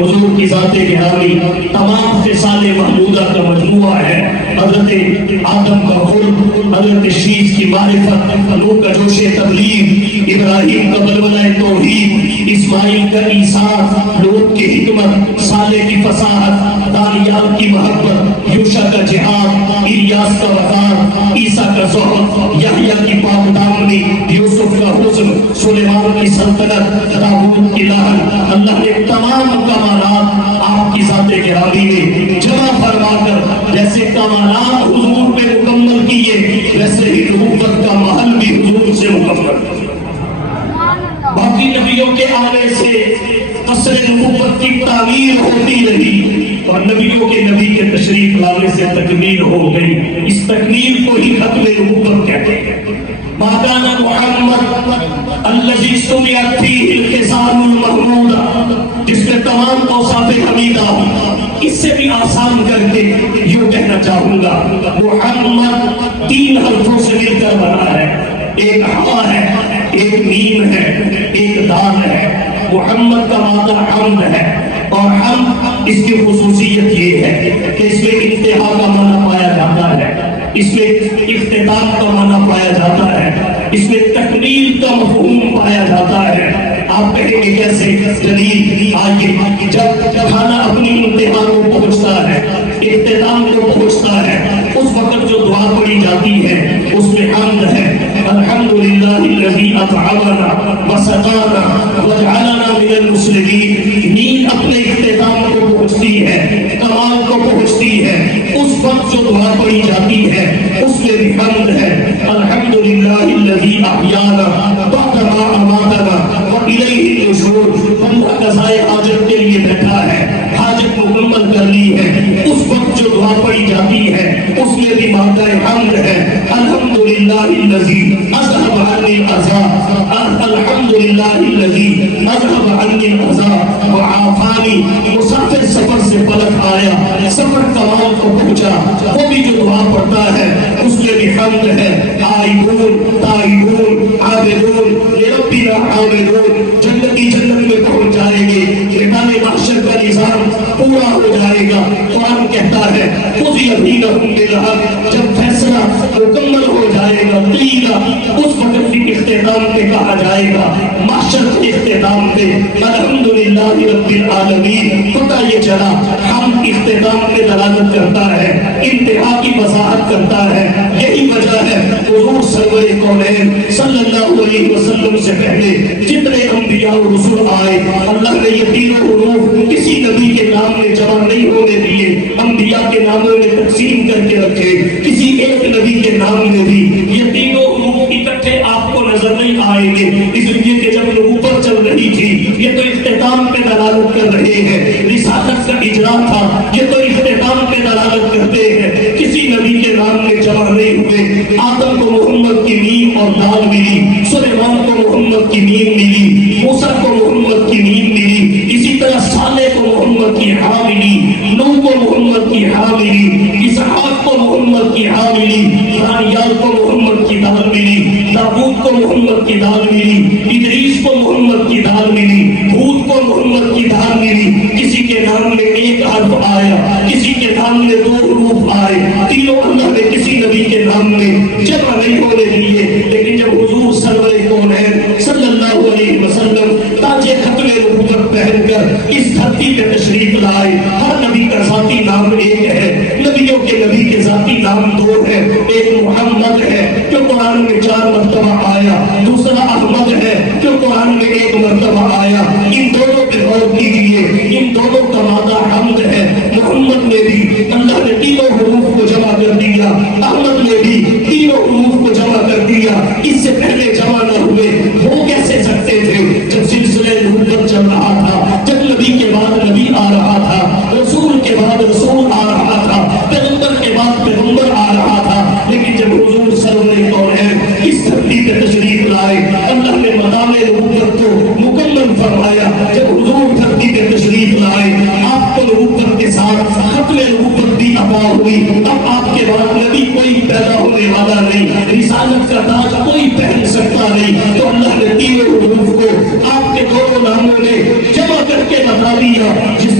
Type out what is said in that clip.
حضور کی ذات گرامی تمام خصال محمودہ کا مجموعہ ہے۔ حضرت آدم کا خلق، حضرت شیش کی معرفت، نوح کا جوش تبلیغ، ابراہیم کا بلبلہ توحید، اسماعیل کا ایثار، لوط کی حکمت، صالح کی فصاحت، دانیال کی محبت، یوشع کا جہاد، الیاس کا وقار، عیسیٰ کا زہد، یحییٰ کی پاک دامنی، یوسف کا حسن، سلیمان کی سلطنت، داؤد کی لہن۔ اللہ نے تمام کمالات آپ کی ذات گرامی میں جمع فرما کر جیسے کمالات حضور پہ مکمل کیے، ویسے ہی نبوت کا محل بھی حضور سے مکمل کیا۔ باقی نبیوں کے آنے سے قصر نبوت کی تعمیر ہوتی رہی اور نبیوں کے نبی کے تشریف لانے سے تکمیل ہو گئی۔ اس تکمیل کو ہی ختم نبوت کہتے ہیں۔ ما کان محمد الذی سمعت فیہ الخصال المحمودہ، جس میں تمام اوصاف حمیدہ ہوں۔ اس سے بھی آسان کر کے یوں کہنا چاہوں گا، محمد 3 حرفوں سے مل کر بنا ہے، ایک ہا ہے، ایک میم ہے، ایک دال ہے۔ محمد کا مادہ حمد ہے، اور حمد اس کی خصوصیت یہ ہے کہ اس میں انتہا کا معنی پایا جاتا ہے، اس میں اختتام کا معنی پایا جاتا ہے، اس میں تکمیل کا مفہوم پایا جاتا ہے۔ آپ کہیں گے کیسے؟ دلیل آئیے، جب کھانا اپنی انتہا کو پہنچتا ہے، اختتام کو پہنچتا ہے، اس وقت جو دعا پڑھی جاتی ہے اس میں حمد ہے۔ الحمدللہ الذی اطعمنا وسقانا وجعلنا من المسلمین۔ نیند اپنے اختتام کو پہنچتی ہے، کمال کو پہنچتی ہے، اس وقت جو دعا پڑھی جاتی ہے اس میں بھی حمد ہے۔ الحمدللہ الذی احیانا بعد ما اماتنا والیہ النشور۔ بندہ قضائے حاجت کے لیے بیٹھا ہے، حاجت مکمل کر لی ہے، اس وقت جو دعا پڑھی جاتی ہے اس میں بھی مادہ حمد ہے۔ الحمدللہ الذی اذهب عنی الاذى، الحمدللہ الذی اذهب عنی الاذى وعافانی۔ مسافر سفر سے پلٹ آیا، سفر کمال کو پہنچا، وہ بھی جو دعا پڑھتا ہے اس میں بھی حمد ہے۔ آئبون تائبون عابدون لربنا عابدون۔ جنتی جنت میں پہنچ جائیں گے، میدان محشر کا نظام پورا ہو جائے گا۔ قرآن کہتا ہے قضی بینہم بالحق، جب فیصلہ مکمل ہو جائے گا قیل، اس وقت بھی اختتام پہ کہا جائے گا، محشر کے اختتام پہ الحمدللہ رب العالمین۔ پتہ یہ چلا ہم اختتام پہ دلالت کرتا ہے، انتہا کی وضاحت کرتا ہے۔ یہی وجہ ہے حضور سرور کونین صلی اللہ علیہ وسلم سے پہلے جتنے انبیاء و رسول آئے، اللہ نے یہ تینوں حروف کسی نبی کے نام میں جمع نہیں ہونے دیے، انبیاء کے ناموں میں تقسیم کر کے رکھے۔ کسی ایک نبی کے نام میں بھی یہ تینوں حروف اکٹھے آپ کو نظر نہیں آئیں گے، اس لیے کہ جب نبوت چل رہی تھی یہ تو اختتام پہ دلالت کر رہے ہیں، رسالت کا اجرا تھا یہ تو اختتام پہ دلالت کرتے ہیں، کسی نبی کے نام میں جمع نہیں ہوئے۔ آدم کو محمد کی میم اور دال ملی، سلیمان کو محمد کی میم ملی، موسیٰ کو محمد کی میم ملی، اسی طرح صالح کو محمد کی ہا ملی، نوح کو محمد کی ہا ملی، اسحاق کو محمد کی ہا ملی، دانیال کو محمد کی دال ملی، داؤد کو محمد کی دال ملی، ادریس کو محمد کی دال ملی، ہود کو محمد کی دال ملی۔ کسی کے نام میں ایک حرف آیا، کسی کے نام میں 2 حروف آئے، تینوں اللہ نے کسی نبی کے نام میں جمع نہیں ہونے دیے۔ لیکن جب حضور سرور کونین صلی اللہ علیہ وسلم تاج ختم نبوت پہن کر اس دھرتی پہ تشریف لائے، ہر نبی کا ذاتی نام ایک ہے، نبیوں کے نبی کے ذاتی نام 2 ہے، ایک محمد ہے جو قرآن میں 4 مرتبہ آیا، دوسرا احمد ہے جو قرآن میں 1 مرتبہ آیا۔ ان دونوں پہ غور کیجیے، ان دونوں کا مادہ حمد ہے۔ محمد میں بھی اللہ نے تینوں حروف کو جمع کر دیا، احمد میں بھی تینوں حروف کو جمع کر دیا۔ اس سے پہلے جمع نہ ہوئے وہ کیسے سکتے تھے؟ جب سلسلہ نبوت چل رہا تھا، جب نبی کے بعد نبی آ رہا تھا، رسول کے بعد رسول آ رہا تھا، پیغمبر کے بعد پیغمبر آ رہا تھا، لیکن جب حضور سرور کونین اس دھرتی پہ تشریف لائے، اللہ نے مقام نبوت کو مکمل فرمایا۔ جب حضور دھرتی پہ تشریف لائے، آپ کو نبوت کے ساتھ ختم نبوت بھی عطا ہوئی۔ اب آپ کے بعد نبی کوئی پیدا ہونے والا نہیں، رسالت کا تاج کوئی پہن سکتا نہیں، تو اللہ نے تینوں حروف کو آپ کے دونوں ناموں میں جمع کر کے بتا دیا، جس